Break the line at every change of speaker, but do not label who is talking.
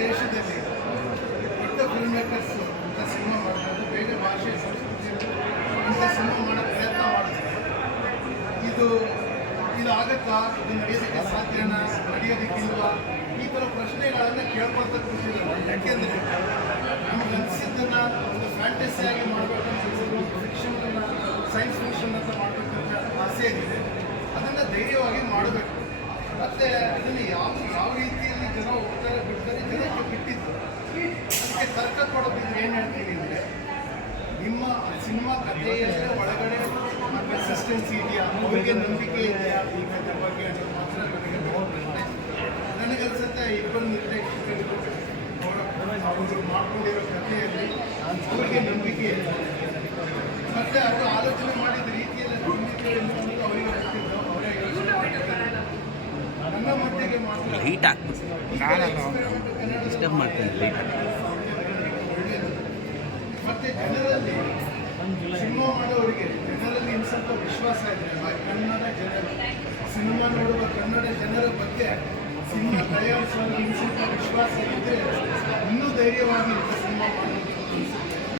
ದೇಶದಲ್ಲಿ ಇಂಥ film makers ಇಂಥ ಸಿನಿಮಾ ಮಾಡ್ತಾರೆ ಬೇರೆ ಭಾಷೆ, ಸಂಸ್ಕೃತಿಯಲ್ಲಿ ಇಂಥ ಸಿನಿಮಾ ಮಾಡೋ ಪ್ರಯತ್ನ ಮಾಡಿದ್ರೆ ಇದು ಇದು ಆಗತ್ತಾ? ಇದು ನಡೆಯೋದಕ್ಕೆ ಸಾಧ್ಯನಾ? ನಡೆಯೋದಕ್ಕಿಲ್ವಾ ಈ ಥರ ಪ್ರಶ್ನೆಗಳನ್ನು ಕೇಳ್ಕೊಳ್ತಾ ಕೂತಿದ್ದಾರೆ. ಯಾಕೆಂದರೆ ನಮ್ಗೆ ಅನಿಸಿದ್ದನ್ನು ಒಂದು ಫ್ಯಾಂಟಸಿ ಆಗಿ ಮಾಡಬೇಕಂತ ಫಿಕ್ಷನ್ ಸೈನ್ಸ್ ಫಿಕ್ಷನ್ ಅಂತ ಮಾಡಬೇಕಂತ ಆಸೆ ಇದೆ. ಅದನ್ನು ಧೈರ್ಯವಾಗಿ ಮಾಡಬೇಕು. ಮತ್ತು ಅದನ್ನು ತರ್ಕ ಕೊಡೋದಿದ್ರೆ ಏನು ಹೇಳ್ತೀನಿ ಅಂದರೆ ನಿಮ್ಮ ಸಿನಿಮಾ ಕಥೆಯಲ್ಲೇ ಒಳಗಡೆ ಕನ್ಸಿಸ್ಟೆನ್ಸಿ ಇದೆಯಾ ಅವರಿಗೆ ನಂಬಿಕೆ ಇದೆಯಾ ಈ ಕಥೆ ಬಗ್ಗೆ ಅನ್ನೋದು ಮಾತ್ರ ನನಗೆ ಅನ್ಸುತ್ತೆ ನನಗನ್ಸುತ್ತೆ ಇಬ್ಬರು ನಿರ್ದೇಶಕರು ಅವರು ಮಾಡ್ಕೊಂಡಿರೋ ಕಥೆಯಲ್ಲಿ ಅವರಿಗೆ ನಂಬಿಕೆ ಇದೆ. ಮತ್ತೆ ಅವರು ಆಲೋಚನೆ ಮಾಡಿದ ರೀತಿಯಲ್ಲಿ ನಂಬಿಕೆ ಅನ್ನೋದು ಅವರಿಗೆ ಗೊತ್ತಿದ್ದು ಅವರೇ ನನ್ನ ಮಟ್ಟಿಗೆ ಮಾತ್ರ
ಹೀಟ್ ಆಗ್ತದೆ ಡಿಸ್ಟರ್ಬ್ ಮಾಡ್ತೀನಿ ಲೈಟ್
ಮತ್ತೆ ಜನರಲ್ಲಿ ಸಿನಿಮಾ ಮಾಡೋರಿಗೆ, ಜನರಲ್ಲಿ ಸ್ವಲ್ಪ ವಿಶ್ವಾಸ ಇದೆ. ಕನ್ನಡ ಜನರು, ಸಿನಿಮಾ ನೋಡುವ ಕನ್ನಡ ಜನರ ಬಗ್ಗೆ ಸಿನಿಮಾ ತಯಾರಿಸುವ ಸ್ವಲ್ಪ ವಿಶ್ವಾಸ ಇದ್ದರೆ ಇನ್ನೂ ಧೈರ್ಯವಾಗಿ